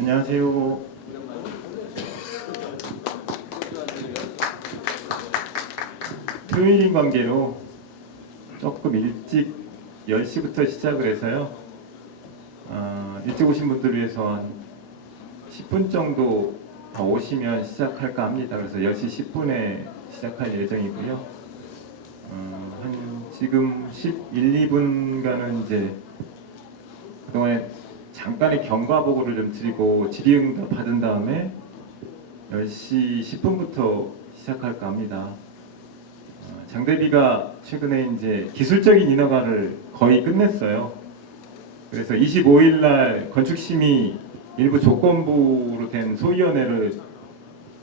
안녕하세요. 토요일인 관계로 조금 일찍 10시부터 시작을 해서요. 일찍 오신 분들 위해서 한 10분 정도 더 오시면 시작할까 합니다. 그래서 10시 10분에 시작할 예정이고요. 한 지금 11, 2분간은 이제 그동안에 잠깐의 경과 보고를 좀 드리고 질의응답 받은 다음에 10시 10분부터 시작할까 합니다. 장대비가 최근에 이제 기술적인 인허가를 거의 끝냈어요. 그래서 25일 날 건축심의 일부 조건부로 된 소위원회를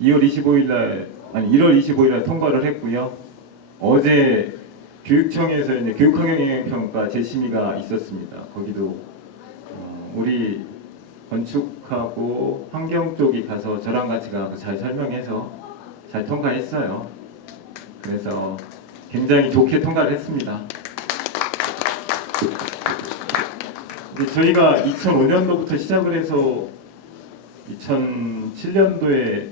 1월 25일 날 통과를 했고요. 어제 교육청에서 이제 교육환경영향평가 재심의가 있었습니다. 거기도 우리 건축하고 환경 쪽이 가서 저랑 같이 가서 잘 설명해서 잘 통과했어요. 그래서 굉장히 좋게 통과를 했습니다. 저희가 2005년도부터 시작을 해서 2007년도에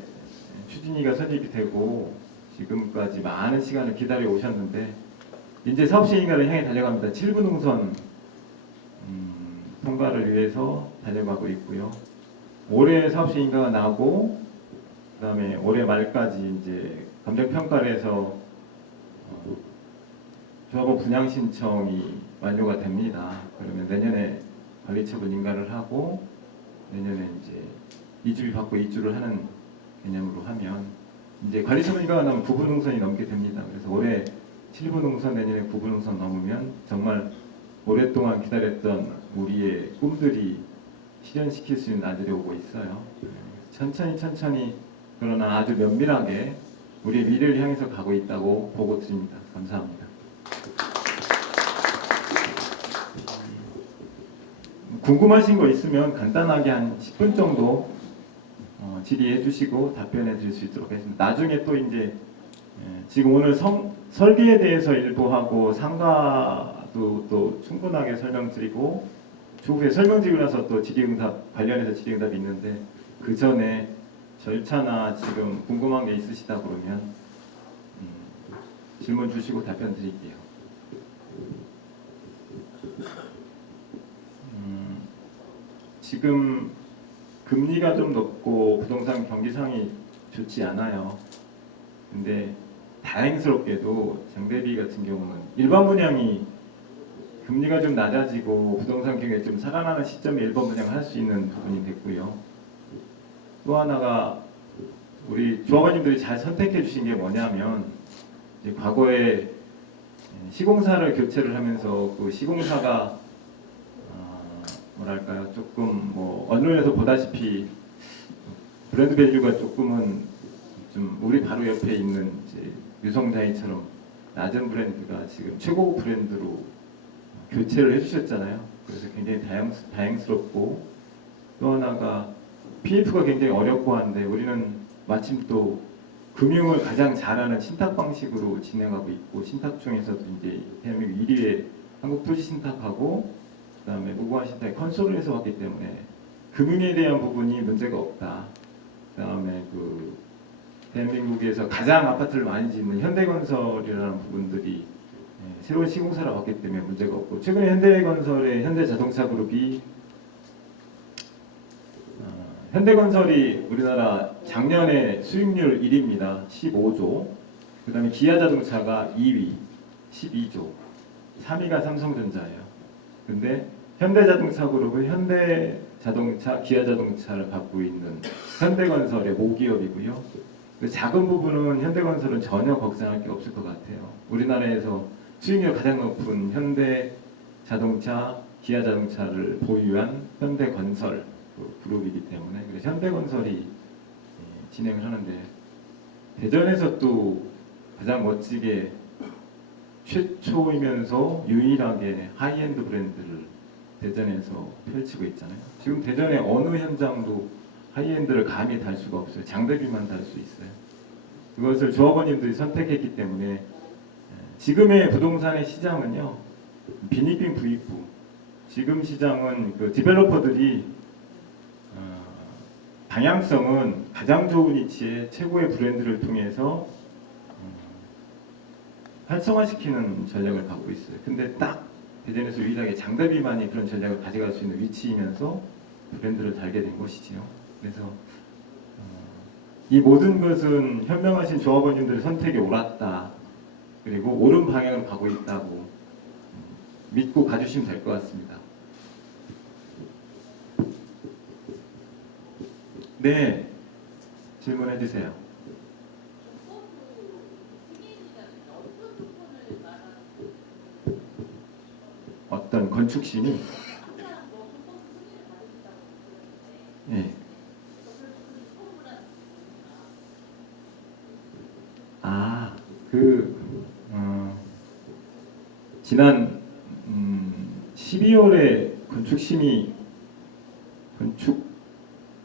추진위가 설립이 되고 지금까지 많은 시간을 기다려 오셨는데 이제 사업 시행인가를 향해 달려갑니다. 7부 농선 통과를 위해서 달려가고 있고요. 올해 사업 시행인가가 나고 그다음에 올해 말까지 이제 감정 평가를 해서 조합원 분양 신청이 완료가 됩니다. 그러면 내년에 관리처분 인가를 하고 내년에 이제 이주비 받고 이주를 하는 개념으로 하면 이제 관리처분 인가가 나면 9부 농선이 넘게 됩니다. 그래서 올해 7부 농선 내년에 9부 농선 넘으면 정말 오랫동안 기다렸던 우리의 꿈들이 실현시킬 수 있는 날들이 오고 있어요. 천천히 그러나 아주 면밀하게 우리의 미래를 향해서 가고 있다고 보고 드립니다. 감사합니다. 궁금하신 거 있으면 간단하게 한 10분 정도 질의해 주시고 답변해 드릴 수 있도록 하겠습니다. 나중에 또 이제 지금 오늘 설계에 대해서 일부 하고 상가도 또 충분하게 설명드리고 추후에 설명드리고 나서 또 질의응답 관련해서 질의응답이 있는데 그 전에 절차나 지금 궁금한 게 있으시다 그러면 질문 주시고 답변 드릴게요. 지금 금리가 좀 높고 부동산 경기상이 좋지 않아요. 근데 다행스럽게도 장대비 같은 경우는 일반 분양이 금리가 좀 낮아지고 부동산 경기가 좀 살아나는 시점에 일반 분양을 할 수 있는 부분이 됐고요. 또 하나가 우리 조합원님들이 잘 선택해 주신 게 뭐냐면 이제 과거에 시공사를 교체를 하면서 그 시공사가 뭐랄까요, 조금 뭐 언론에서 보다시피 브랜드 밸류가 조금은 좀 우리 바로 옆에 있는 이제 유성자이처럼 낮은 브랜드가 지금 최고급 브랜드로 교체를 해주셨잖아요. 그래서 굉장히 다행스럽고 또 하나가 PF가 굉장히 어렵고 한데 우리는 마침 또 금융을 가장 잘하는 신탁 방식으로 진행하고 있고 신탁 중에서도 이제 대한민국 1위의 한국토지신탁하고 그다음에 무궁화 신탁에 컨소를 해서 왔기 때문에 금융에 대한 부분이 문제가 없다. 그다음에 그 대한민국에서 가장 아파트를 많이 짓는 현대건설이라는 부분들이 새로운 시공사로 왔기 때문에 문제가 없고 최근에 현대건설의 현대자동차그룹이 현대건설이 우리나라 작년에 수익률 1위입니다. 15조. 그 다음에 기아자동차가 2위, 12조. 3위가 삼성전자예요. 근데 현대자동차그룹은 현대자동차, 기아자동차를 갖고 있는 현대건설의 모기업이고요. 그 작은 부분은 현대건설은 전혀 걱정할 게 없을 것 같아요. 우리나라에서 수익률 가장 높은 현대자동차, 기아자동차를 보유한 현대건설 그룹이기 때문에 그래서 현대건설이 진행을 하는데 대전에서 또 가장 멋지게 최초이면서 유일하게 하이엔드 브랜드를 대전에서 펼치고 있잖아요. 지금 대전의 어느 현장도 하이엔드를 감히 달 수가 없어요. 장대비만 달 수 있어요. 그것을 조합원님들이 선택했기 때문에 지금의 부동산의 시장은요 빈익빈 부익부. 지금 시장은 그 디벨로퍼들이 방향성은 가장 좋은 위치에 최고의 브랜드를 통해서 활성화시키는 전략을 갖고 있어요. 근데 딱 대전에서 유일하게 장대비만이 그런 전략을 가져갈 수 있는 위치이면서 브랜드를 달게 된 것이지요. 그래서 이 모든 것은 현명하신 조합원님들의 선택이 옳았다. 그리고 옳은 방향으로 가고 있다고 믿고 가주시면 될 것 같습니다. 네, 질문해 주세요. 어떤 건축신이? 네. 아, 지난 12월에 건축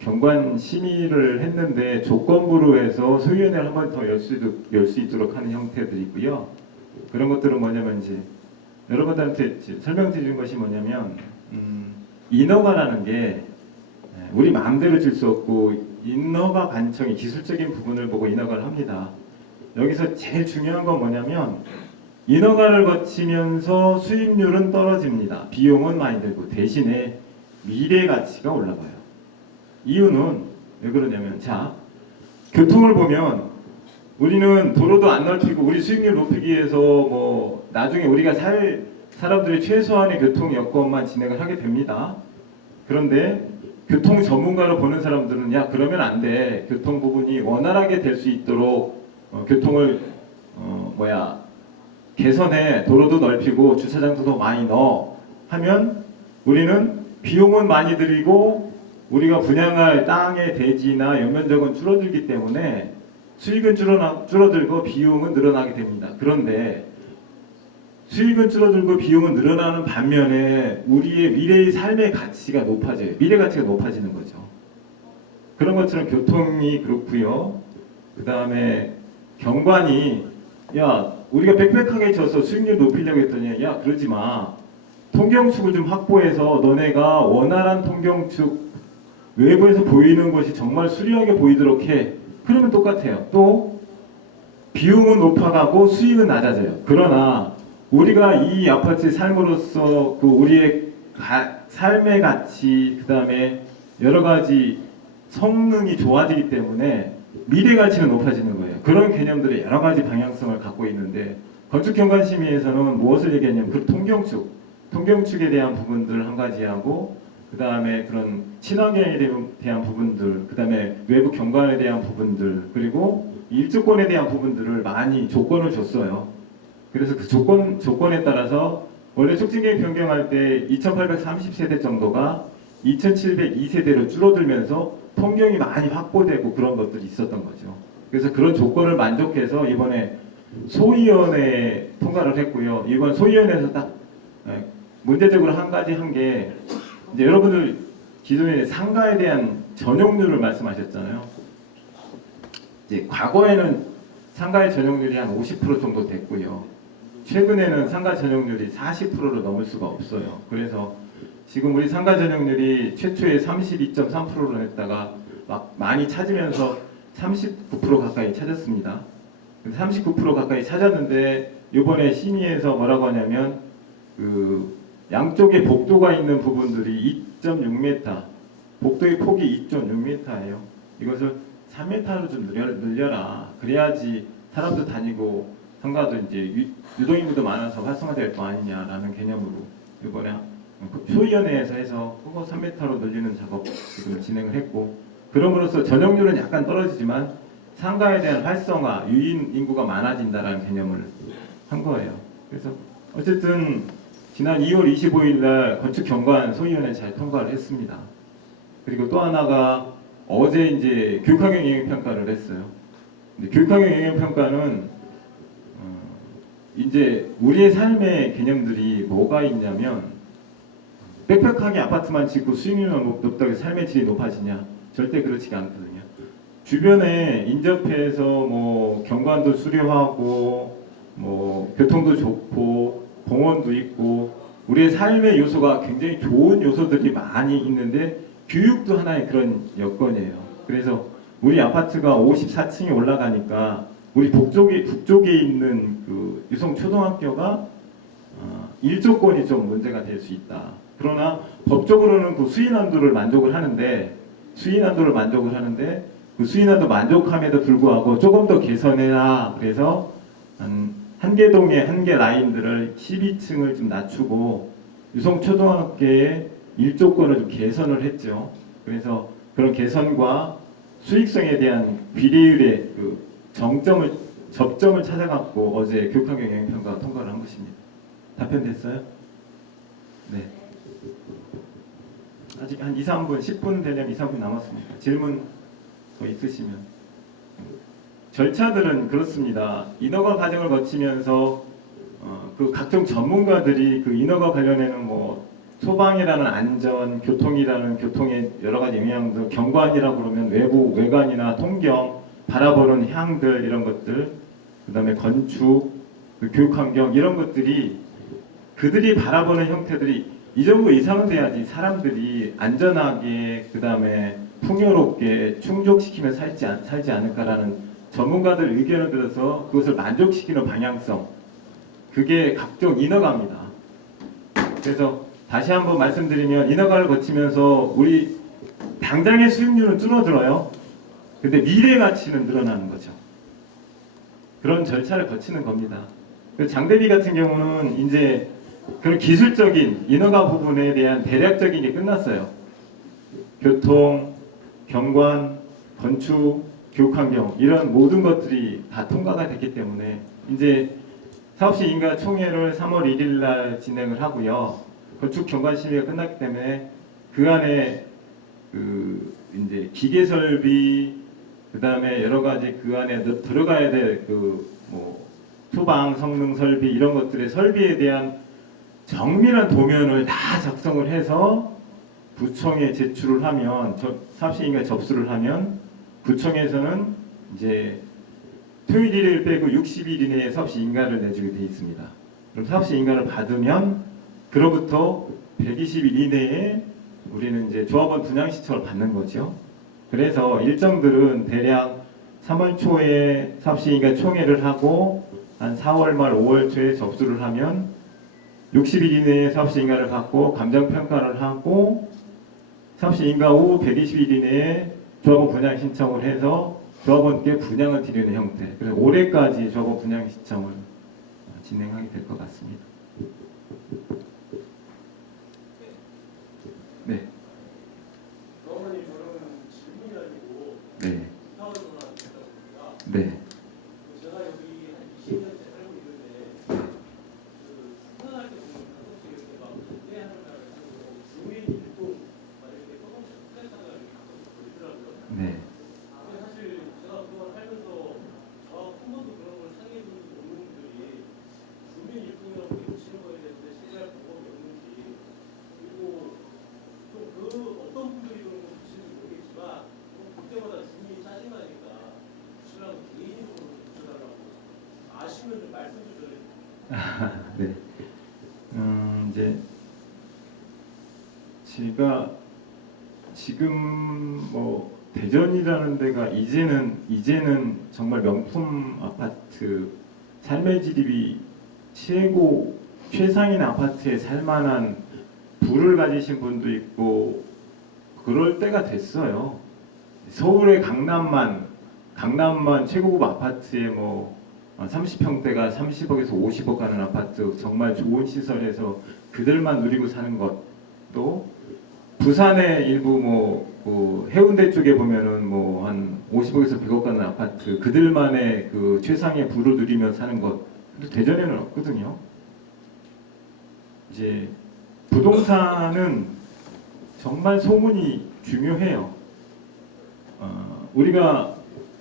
경관 심의를 했는데 조건부로 해서 소위원회를 한 번 더 열 수 있도록 하는 형태들이 있고요. 그런 것들은 뭐냐면 이제 여러분들한테 설명드리는 것이 뭐냐면 인허가라는 게 우리 마음대로 줄 수 없고 인허가 관청이 기술적인 부분을 보고 인허가를 합니다. 여기서 제일 중요한 건 뭐냐면 인허가를 거치면서 수익률은 떨어집니다. 비용은 많이 들고 대신에 미래 가치가 올라가요. 이유는 왜 그러냐면 자, 교통을 보면 우리는 도로도 안 넓히고 우리 수익률 높이기 위해서 뭐 나중에 우리가 살 사람들이 최소한의 교통 여건만 진행을 하게 됩니다. 그런데 교통 전문가로 보는 사람들은 야 그러면 안 돼. 교통 부분이 원활하게 될 수 있도록 교통을 개선해. 도로도 넓히고 주차장도 더 많이 넣어 하면 우리는 비용은 많이 들이고 우리가 분양할 땅의 대지나 연면적은 줄어들기 때문에 수익은 줄어들고 비용은 늘어나게 됩니다. 그런데 수익은 줄어들고 비용은 늘어나는 반면에 우리의 미래의 삶의 가치가 높아져요. 미래 가치가 높아지는 거죠. 그런 것처럼 교통이 그렇고요. 그 다음에 경관이 야 우리가 빽빽하게 져서 수익률 높이려고 했더니 야 그러지 마. 통경축을 좀 확보해서 너네가 원활한 통경축 외부에서 보이는 것이 정말 수려하게 보이도록 해. 그러면 똑같아요. 또 비용은 높아가고 수익은 낮아져요. 그러나 우리가 이 아파트에 삶으로써 그 우리의 삶의 가치 그 다음에 여러 가지 성능이 좋아지기 때문에 미래 가치가 높아지는 거예요. 그런 개념들의 여러 가지 방향성을 갖고 있는데 건축경관심의에서는 무엇을 얘기했냐면 그 통경축에 대한 부분들을 한 가지 하고 그 다음에 그런 친환경에 대한 부분들, 그 다음에 외부 경관에 대한 부분들, 그리고 일조권에 대한 부분들을 많이 조건을 줬어요. 그래서 그 조건에 따라서 원래 촉진계획 변경할 때 2830세대 정도가 2702세대로 줄어들면서 통경이 많이 확보되고 그런 것들이 있었던 거죠. 그래서 그런 조건을 만족해서 이번에 소위원회 통과를 했고요. 이번 소위원회에서 딱 문제적으로 한 가지 한 게 이제 여러분들 기존에 상가에 대한 전용률을 말씀하셨잖아요. 이제 과거에는 상가의 전용률이 한 50% 정도 됐고요. 최근에는 상가 전용률이 40%를 넘을 수가 없어요. 그래서 지금 우리 상가 전용률이 최초에 32.3%로 했다가 막 많이 찾으면서 39% 가까이 찾았습니다. 39% 가까이 찾았는데 이번에 심의에서 뭐라고 하냐면 그 양쪽에 복도가 있는 부분들이 2.6m, 복도의 폭이 2.6m예요. 이것을 3m로 좀 늘려라. 그래야지 사람도 다니고 상가도 이제 유동인구도 많아서 활성화될 거 아니냐라는 개념으로 이번에 소위원회에서 해서 그거 3m로 늘리는 작업 지금 진행을 했고 그럼으로써 전용률은 약간 떨어지지만 상가에 대한 활성화, 유인 인구가 많아진다라는 개념을 한 거예요. 그래서 어쨌든 지난 2월 25일 날 건축경관 소위원회 잘 통과를 했습니다. 그리고 또 하나가 어제 이제 교육환경 영향평가를 했어요. 근데 교육환경 영향평가는 이제 우리의 삶의 개념들이 뭐가 있냐면 빽빽하게 아파트만 짓고 수익률만 높다고 해서 삶의 질이 높아지냐? 절대 그렇지가 않거든요. 주변에 인접해서 뭐 경관도 수려하고 뭐 교통도 좋고 공원도 있고 우리의 삶의 요소가 굉장히 좋은 요소들이 많이 있는데 교육도 하나의 그런 여건이에요. 그래서 우리 아파트가 54층에 올라가니까 우리 북쪽에 있는 그 유성 초등학교가 일조권이 좀 문제가 될 수 있다. 그러나 법적으로는 그 수인한도를 만족을 하는데 그 수인한도 만족함에도 불구하고 조금 더 개선해라. 그래서 한계동의 한계 라인들을 12층을 좀 낮추고 유성 초등학교의 일조권을 좀 개선을 했죠. 그래서 그런 개선과 수익성에 대한 비례율의 그 접점을 찾아갖고 어제 교육환경 영향평가 통과를 한 것입니다. 답변 됐어요? 네. 아직 한 2, 3분, 10분 되려면 2, 3분 남았습니다. 질문 더 있으시면. 절차들은 그렇습니다. 인허가 과정을 거치면서 그 각종 전문가들이 그 인허가 관련해는 뭐 소방이라는 안전, 교통이라는 교통의 여러 가지 영향들, 경관이라고 그러면 외부, 외관이나 통경, 바라보는 향들 이런 것들, 그 다음에 건축, 그 교육환경 이런 것들이 그들이 바라보는 형태들이 이 정도 이상은 돼야지 사람들이 안전하게 그 다음에 풍요롭게 충족시키며 살지 않을까라는 전문가들 의견을 들어서 그것을 만족시키는 방향성 그게 각종 인허가입니다. 그래서 다시 한번 말씀드리면 인허가를 거치면서 우리 당장의 수익률은 줄어들어요. 근데 미래 가치는 늘어나는 거죠. 그런 절차를 거치는 겁니다. 장대비 같은 경우는 이제 그런 기술적인 인허가 부분에 대한 대략적인 게 끝났어요. 교통, 경관, 건축, 교육환경 이런 모든 것들이 다 통과가 됐기 때문에 이제 사업시 인가 총회를 3월 1일 날 진행을 하고요. 건축 경관 심의가 끝났기 때문에 그 안에 그 이제 기계 설비 그다음에 여러 가지 그 안에 들어가야 될 그 뭐 소방 성능 설비 이런 것들의 설비에 대한 정밀한 도면을 다 작성을 해서 구청에 제출을 하면 사업시인가 접수를 하면 구청에서는 이제 토요일 일요일 빼고 60일 이내에 사업시 인가를 내주게 돼 있습니다. 그럼 사업시 인가를 받으면 그로부터 120일 이내에 우리는 이제 조합원 분양 신청을 받는 거죠. 그래서 일정들은 대략 3월 초에 사업시 인가 총회를 하고 한 4월 말 5월 초에 접수를 하면 60일 이내에 사업시 인가를 받고 감정평가를 하고 사업시 인가 후 120일 이내에 조합원 분양 신청을 해서 조합원께 분양을 드리는 형태. 그래서 올해까지 조합원 분양 신청을 진행하게 될 것 같습니다. 네. 어머니 저는 질문이 아니고 네. 부탁을 전화 드렸습니다. 네. 제가 여기 한 20년째 살고 있는데 그 생활할 때 보면 가끔씩 이렇게 막 반대하는 사람을 하고 주민 일동 막 이렇게 조금씩 스트레스가 이렇게 가끔씩 보이더라고요. 네. 근데 사실 제가 그동안 살면서 저하고 한 번도 그런 걸 상의해 본 적이 없는 분들이 주민 일동이라고 붙이는 거에 대해서 신뢰할 방법이 없는지 그리고 좀 그 어떤 분들이 그런 거 붙이는지 모르겠지만 그때마다 주민이 짜증나니까 붙이라고 개인적으로 붙여달라고 아시면 좀 말씀 좀 드려주세요. 네. 이제 제가 지금 뭐 대전이라는 데가 이제는 정말 명품 아파트 삶의 질이 최상인 아파트에 살만한 부를 가지신 분도 있고 그럴 때가 됐어요. 서울의 강남만 최고급 아파트에 뭐 30평대가 30억에서 50억 가는 아파트 정말 좋은 시설에서 그들만 누리고 사는 것도 부산의 일부 그 해운대 쪽에 보면은 뭐 한 50억에서 100억 가는 아파트 그들만의 그 최상의 부를 누리며 사는 것 근데 대전에는 없거든요. 이제 부동산은 정말 소문이 중요해요. 우리가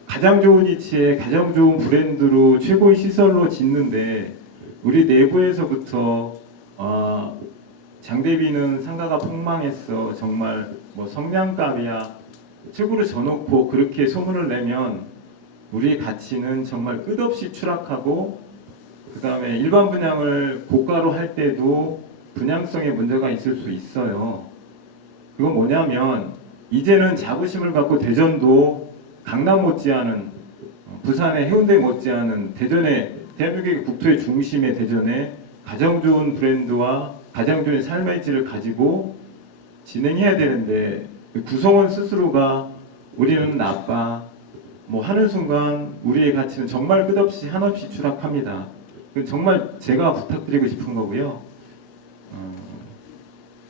가장 좋은 위치에 가장 좋은 브랜드로 최고의 시설로 짓는데 우리 내부에서부터 장대비는 상가가 폭망했어 정말 뭐 성냥갑이야 최고로 져놓고 그렇게 소문을 내면 우리의 가치는 정말 끝없이 추락하고 그 다음에 일반 분양을 고가로 할 때도 분양성에 문제가 있을 수 있어요. 그건 뭐냐면 이제는 자부심을 갖고 대전도 강남 못지않은 부산의 해운대 못지않은 대전의 대한민국의 국토의 중심의 대전에 가장 좋은 브랜드와 가장 좋은 삶의 질을 가지고 진행해야 되는데 구성원 스스로가 우리는 나빠 뭐 하는 순간 우리의 가치는 정말 끝없이 한없이 추락합니다. 정말 제가 부탁드리고 싶은 거고요.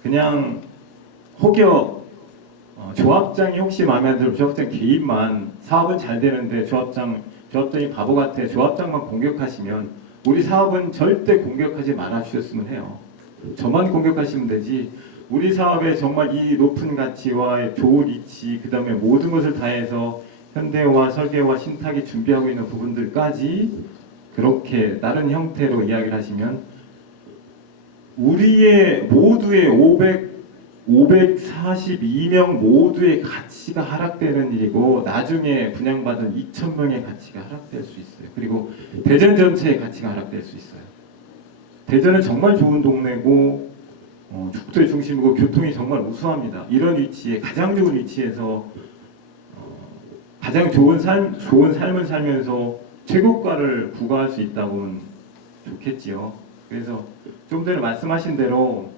그냥 혹여 조합장이 혹시 마음에 안 들면 조합장 개인만 사업은 잘 되는데 조합장이 바보 같아 조합장만 공격하시면 우리 사업은 절대 공격하지 말아 주셨으면 해요. 저만 공격하시면 되지. 우리 사업에 정말 이 높은 가치와 좋은 이치 그 다음에 모든 것을 다해서 현대화 설계와 신탁이 준비하고 있는 부분들까지 그렇게 다른 형태로 이야기를 하시면 우리의 모두의 542명 모두의 가치가 하락되는 일이고 나중에 분양받은 2,000명의 가치가 하락될 수 있어요. 그리고 대전 전체의 가치가 하락될 수 있어요. 대전은 정말 좋은 동네고 국토의 중심이고 교통이 정말 우수합니다. 이런 위치에 가장 좋은 위치에서 가장 좋은 삶을 살면서 최고가를 부과할 수 있다면 좋겠지요. 그래서 좀 전에 말씀하신 대로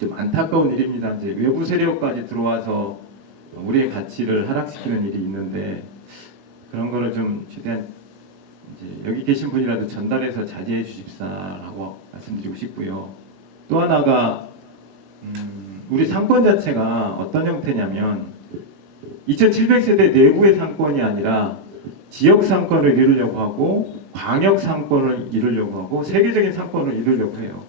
좀 안타까운 일입니다. 이제 외부 세력까지 들어와서 우리의 가치를 하락시키는 일이 있는데 그런 거를 좀 최대한 이제 여기 계신 분이라도 전달해서 자제해 주십사라고 말씀드리고 싶고요. 또 하나가 우리 상권 자체가 어떤 형태냐면 2700세대 내부의 상권이 아니라 지역 상권을 이루려고 하고 광역 상권을 이루려고 하고 세계적인 상권을 이루려고 해요.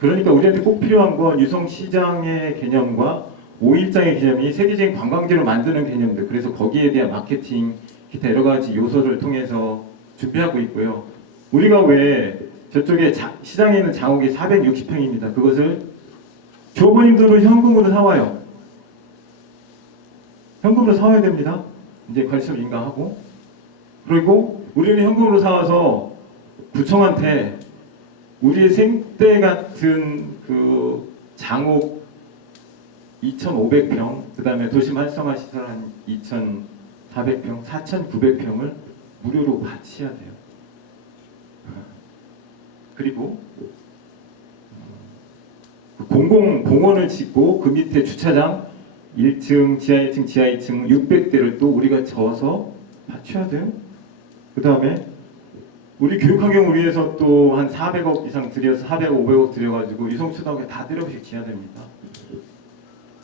그러니까 우리한테 꼭 필요한 건 유성시장의 개념과 5일장의 개념이 세계적인 관광지를 만드는 개념들 그래서 거기에 대한 마케팅 기타 여러 가지 요소를 통해서 준비하고 있고요. 우리가 왜 저쪽에 시장에 있는 장옥이 460평입니다. 그것을 조부님들은 현금으로 사와요. 현금으로 사와야 됩니다. 이제 관리처 인가하고 그리고 우리는 현금으로 사와서 구청한테 우리의 생때 같은 그 장옥 2,500평 그 다음에 도심 활성화 시설 한 2,400평 4,900평을 무료로 바치야 돼요. 그리고 공원을 짓고 그 밑에 주차장 1층, 지하 1층, 지하 2층 600대를 또 우리가 져서 바쳐야 돼요. 그 다음에 우리 교육환경을 위해서 또 한 400억 이상 들여서 400억, 500억 들여가지고 유성초등학교 다 때려부식 지어야 됩니다.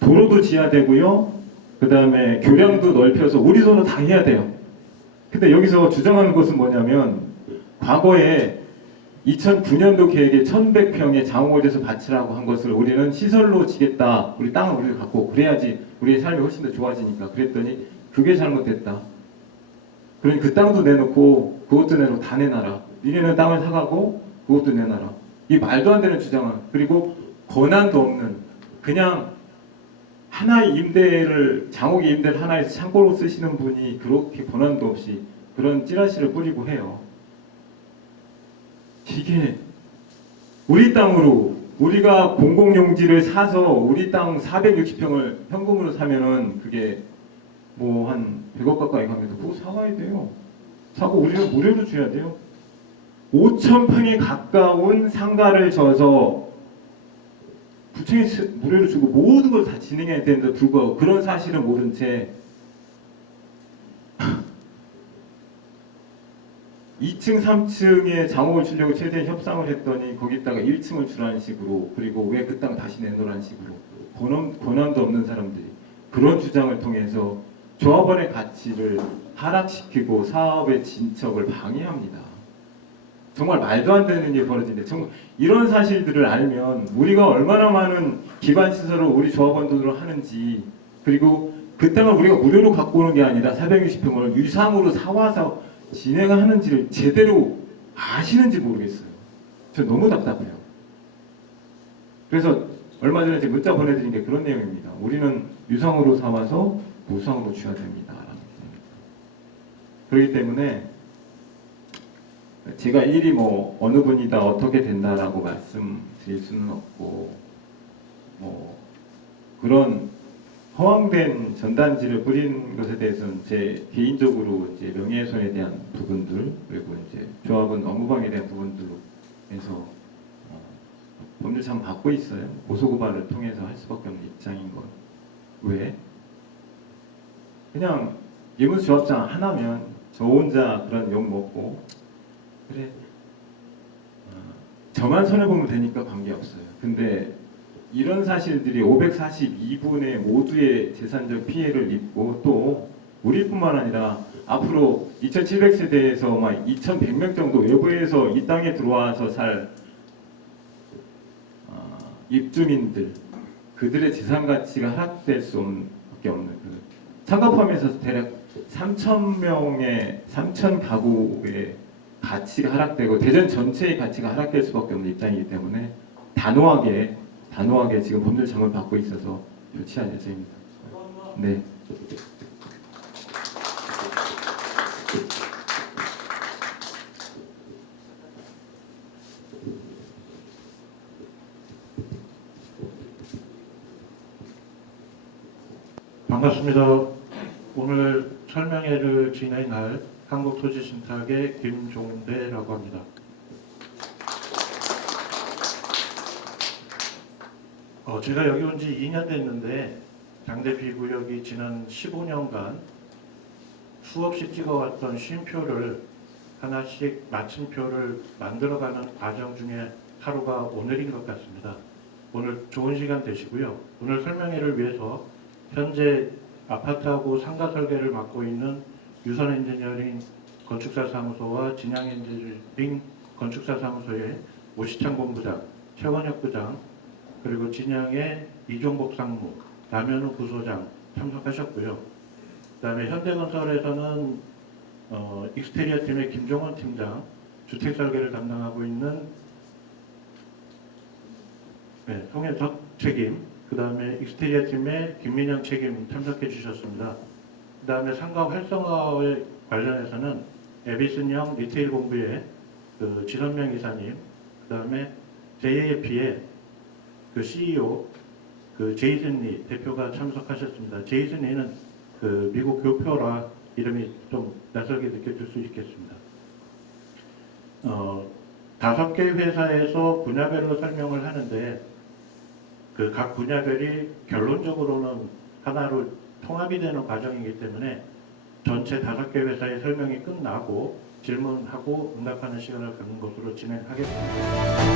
도로도 지어야 되고요. 그 다음에 교량도 넓혀서 우리 돈으로 다 해야 돼요. 근데 여기서 주장하는 것은 뭐냐면 과거에 2009년도 계획에 1100평의 장옥에서 바치라고 한 것을 우리는 시설로 지겠다. 우리 땅을 우리가 갖고 그래야지 우리의 삶이 훨씬 더 좋아지니까 그랬더니 그게 잘못됐다. 그러니 그 땅도 내놓고 그것도 내놓고 다 내놔라. 니네는 땅을 사가고 그것도 내놔라. 이 말도 안 되는 주장은 그리고 권한도 없는 그냥 하나의 임대를 장옥의 임대를 하나에서 창고로 쓰시는 분이 그렇게 권한도 없이 그런 찌라시를 뿌리고 해요. 이게 우리 땅으로 우리가 공공용지를 사서 우리 땅 460평을 현금으로 사면은 그게 뭐 한 100억 가까이 가면서 그거 사와야 돼요. 사고 우리는 무료로 줘야 돼요. 5,000평에 가까운 상가를 져서 구청에 무료로 주고 모든 걸 다 진행해야 되는데 불구하고 그런 사실을 모른 채 2층, 3층에 장옥을 주려고 최대한 협상을 했더니 거기다가 1층을 주라는 식으로 그리고 왜 그 땅 다시 내놓으라는 식으로 권한도 없는 사람들이 그런 주장을 통해서 조합원의 가치를 하락시키고 사업의 진척을 방해합니다. 정말 말도 안 되는 일이 벌어지는데 정말 이런 사실들을 알면 우리가 얼마나 많은 기반 시설을 우리 조합원 돈으로 하는지 그리고 그 땅을 우리가 무료로 갖고 오는 게 아니라 460평을 유상으로 사와서 진행을 하는지를 제대로 아시는지 모르겠어요. 저 너무 답답해요. 그래서 얼마 전에 제가 문자 보내드린 게 그런 내용입니다. 우리는 유상으로 사와서 무상으로 줘야 됩니다. 그렇기 때문에 제가 일일이 뭐 어느 분이다 어떻게 된다라고 말씀드릴 수는 없고 뭐 그런 허황된 전단지를 뿌린 것에 대해서는 제 개인적으로 이제 명예훼손에 대한 부분들 그리고 이제 조합원 업무방해에 대한 부분들로 해서 법률상 받고 있어요. 고소고발을 통해서 할 수밖에 없는 입장인 거. 왜? 그냥 예무조합장 하나면 저 혼자 그런 욕 먹고 그래 저만 손해 보면 되니까 관계 없어요. 근데 이런 사실들이 542분의 모두의 재산적 피해를 입고 또 우리뿐만 아니라 앞으로 2,700세대에서 막 2,100명 정도 외부에서 이 땅에 들어와서 살 입주민들 그들의 재산 가치가 하락될 수밖에 없는 그 상가 포함해서 대략 3,000명의 3,000가구의 가치가 하락되고 대전 전체의 가치가 하락될 수밖에 없는 입장이기 때문에 단호하게 지금 법률 장을 받고 있어서 조치할 예정입니다. 네. 반갑습니다. 오늘 설명회를 진행할 한국토지신탁의 김종대라고 합니다. 제가 여기 온 지 2년 됐는데 당대피 구역이 지난 15년간 수없이 찍어왔던 쉼표를 하나씩 마침표를 만들어가는 과정 중에 하루가 오늘인 것 같습니다. 오늘 좋은 시간 되시고요. 오늘 설명회를 위해서 현재 아파트하고 상가 설계를 맡고 있는 유선 엔지니어링 건축사 사무소와 진양 엔지니어링 건축사 사무소의 오시창 본부장, 최원혁 부장, 그리고 진양의 이종복 상무, 남현우 부소장 참석하셨고요. 그다음에 현대건설에서는 익스테리어 팀의 김종원 팀장, 주택 설계를 담당하고 있는 송혜석 책임, 그 다음에 익스테리어 팀의 김민영 책임 참석해 주셨습니다. 그 다음에 상가 활성화에 관련해서는 에비슨형 리테일 본부의 그 지선명 이사님, 그 다음에 JAP의 그 CEO 그 제이슨 리 대표가 참석하셨습니다. 제이슨 리는 그 미국 교표라 이름이 좀 낯설게 느껴질 수 있겠습니다. 5개 회사에서 분야별로 설명을 하는데 그 각 분야별이 결론적으로는 하나로 통합이 되는 과정이기 때문에 전체 5개 회사의 설명이 끝나고 질문하고 응답하는 시간을 갖는 것으로 진행하겠습니다.